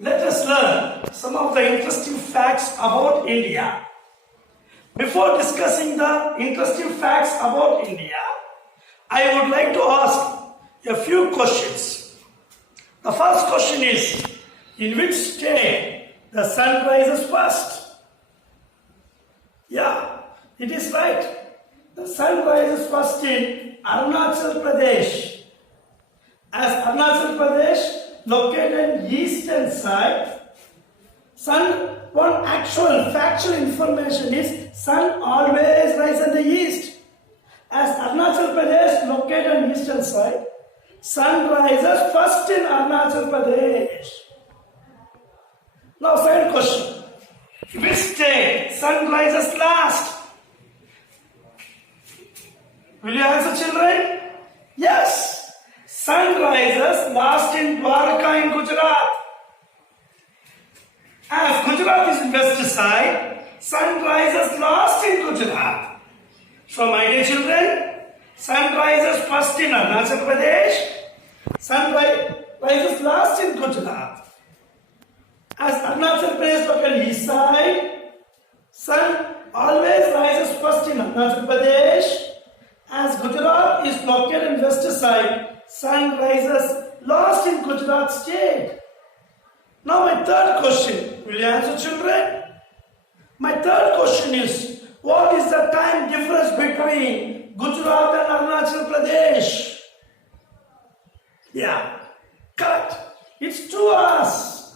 let us learn some of the interesting facts about India. Before discussing the interesting facts about India, I would like to ask a few questions. The first question is, in which state the sun rises first? Yeah, it is right. The sun rises first in Arunachal Pradesh. As Arunachal Pradesh located in eastern side, one actual factual information is sun always rises in the east. As Arunachal Pradesh located on eastern side, sun rises first in Arunachal Pradesh. Now second question. Which state sun rises last? Will you answer, children? Yes. Sun rises last in Dwarka in Gujarat. As Gujarat is in west side, sun rises last in Gujarat. So my dear children, sun rises first in Arunachal Pradesh, sun rises last in Gujarat. As Arunachal Pradesh located east side, sun always rises first in Arunachal Pradesh. As Gujarat is located in west side, sun rises last in Gujarat state. Now my third question, will you answer, children? My third question is, what is the time difference between Gujarat and Arunachal Pradesh? Yeah, correct. It's 2 hours.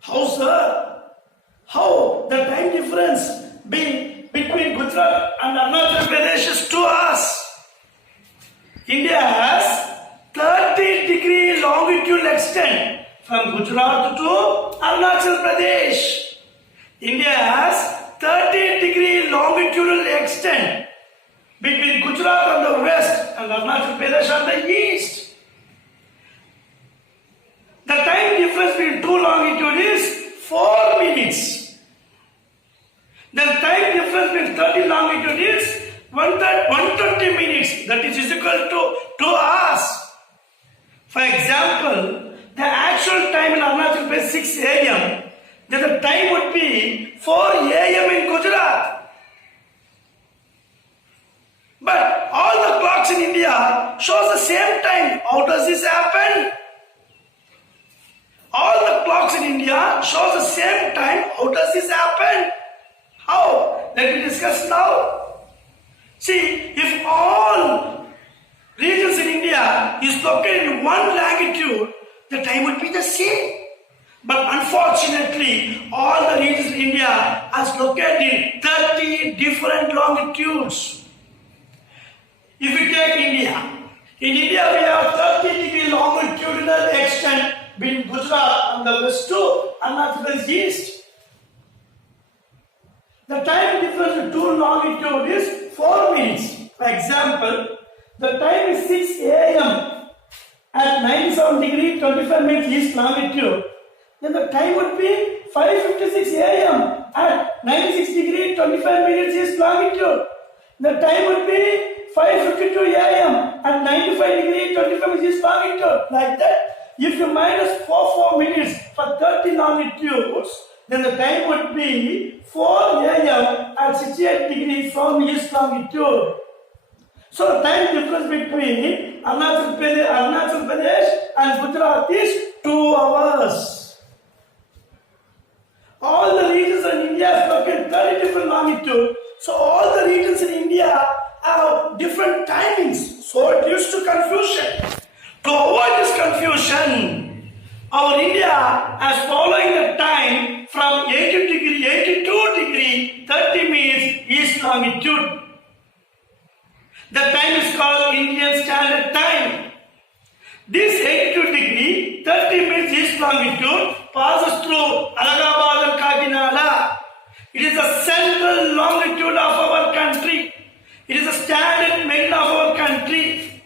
How, sir? How the time difference between Gujarat and Arunachal Pradesh is 2 hours? India has 30-degree longitudinal extent from Gujarat to Arunachal Pradesh. India has 30-degree longitudinal extent between Gujarat on the west and Arunachal Pradesh on the east. The time difference between two longitudes is 4 minutes. The time difference between 30 longitude is 120 minutes. That is equal to 2 hours. For example, the actual time in Arunachal Pradesh is 6 a.m. Then the time would be 4 a.m. in Gujarat. But all the clocks in India shows the same time. How does this happen? All the clocks in India shows the same time. How does this happen? How? Let me discuss now. See, if all regions in India is located in one latitude, the time would be the same. But unfortunately, all the regions in India are located in 30 different longitudes. If we take India, in India we have 30-degree longitudinal extent between Gujarat and the west to Arunachal Pradesh east. The time difference between two longitude is 4 minutes. For example, the time is 6 a.m. at 97 degree 25 minutes east longitude. Then the time would be 5:56 a.m. at 96 degree 25 minutes east longitude. The time would be 5:52 a.m. at 95 degree 25 minutes east longitude. Like that. If you minus 4 minutes for 30 longitudes, then the time would be 4 a.m. at 68 degrees from east longitude. So the time difference between Arunachal Pradesh and Gujarat is 2 hours. All the regions in India are located 30 different longitude. So all the regions in India have different timings. So it leads to confusion. To avoid this confusion, our India is following the time from 82 degree 30 minutes east longitude. The time is called Indian Standard Time. This 82 degree 30 minutes east longitude passes through Allahabad and Kakinada. It is the central longitude of our country. It is the standard meridian of our country.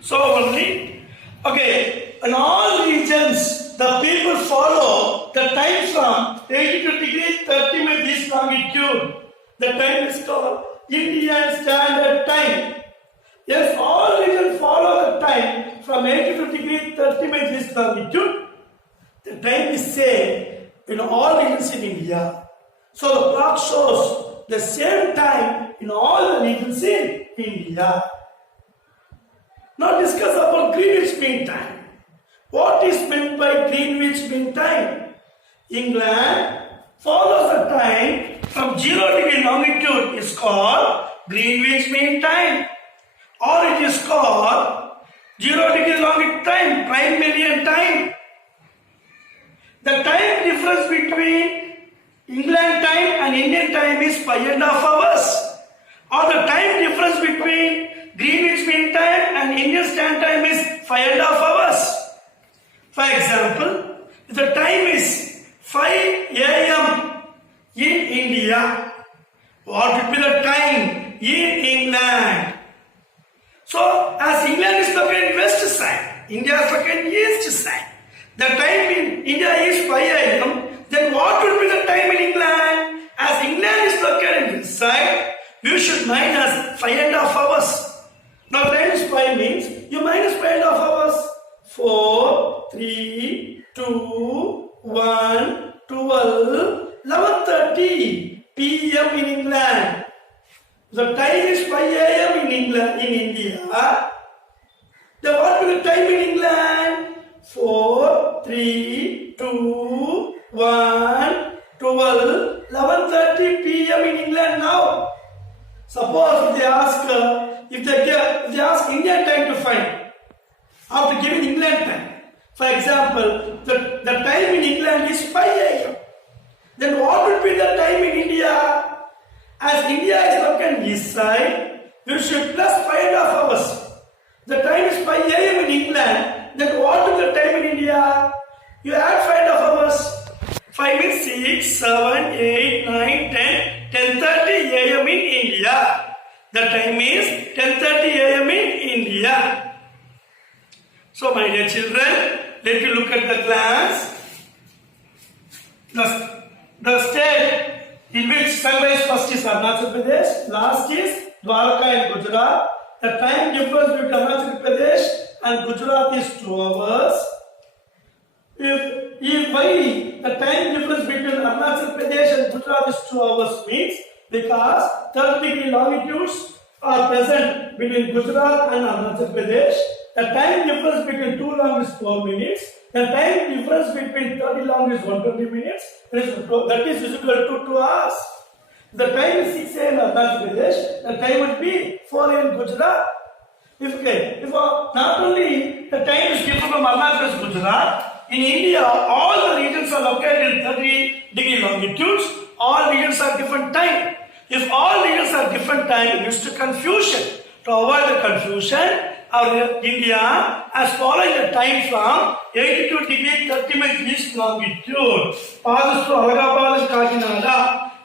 So only, okay, in all regions, the people follow the time from 82 degree 30 minutes east longitude. The time is called Indian Standard Time. Yes, all regions follow the time from 82 degree 30 minutes east longitude. The time is same in all regions in India. So the clock shows the same time in all the regions in India. Now discuss about Greenwich Mean Time. What is meant by Greenwich Mean Time? England follows the time from 0° longitude is called Greenwich Mean Time, or it is called 0° longitude time, prime meridian time. The time difference between England time and Indian time is 5.5 hours, or the time difference between Greenwich Mean Time and Indian Standard Time is 5.5 hours. For example, if the time is 5 a.m. in India, what would be the time in England? So, as England is located in west side, India is located in east side. The time in India is 5 a.m. Then what would be the time in England? As England is located in this side, you should minus 5.5 hours. Now minus 5 means you minus 5.5 hours. 4, 3, 2, 1, 12, 11:30 p.m. in England. The time is 5 a.m. in England, in India. Then what will the time in England? 4, 3, 2, 1, 12, 11:30 p.m. in England now. Suppose if they ask Indian time to find after giving England time. For example, the time in England is 5 a.m. Then what would be the time in India? As India is located east side, you should plus 5.5 hours. The time is 5 a.m. in England. Then what is the time in India? You add 5.5 hours. 5 means 6, 7, 8, 9, 10, 10:30 a.m. in India. The time is 10:30 a.m. in India. So my dear children, let me look at the class. The state in which sunrise first is Arunachal Pradesh, last is Dwarka and Gujarat. The time difference between Arunachal Pradesh and Gujarat is 2 hours. If why the time difference between Arunachal Pradesh and Gujarat is 2 hours means because 30° longitudes are present between Gujarat and Arunachal Pradesh. The time difference between 2 long is 4 minutes. The time difference between 30 long is 120 minutes. That is equal to 2 hours. The time is 6 a.m. in Arunachal Pradesh. The time would be 4 a.m. in Gujarat. If not only the time is different from Arunachal Pradesh, Gujarat, in India all the regions are located in 30° longitudes. All regions are different time. If all regions are different time, it leads to confusion. To avoid the confusion, our India has followed the time from 82° 30 minutes east longitude, passes through Allahabad and Kakinada,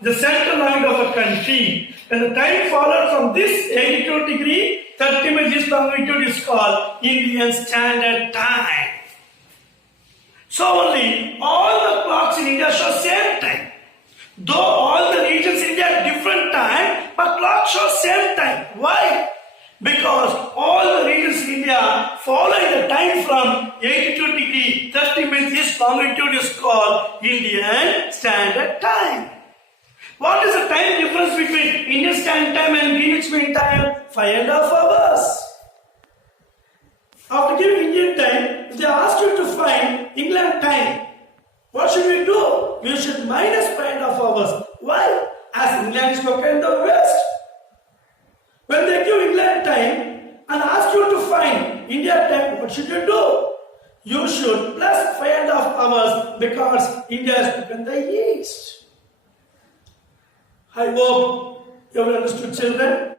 the central line of the country. And the time followed from this 82° 30 minutes east longitude is called Indian Standard Time. So only all the clocks in India show same time. Though all the regions in India have different time, but clocks show same time. Why? Because all the regions in India following the time from 82° 30 minutes east longitude is called Indian Standard Time. What is the time difference between Indian Standard Time and Greenwich Mean Time? 5.5 hours. After giving Indian time, if they ask you to find England time, what should we do? We should minus 5.5 hours. Why? As England is located in the west. When they give England time and ask you to find India time, what should you do? You should plus 5.5 hours because India is in the east. I hope you have understood, children.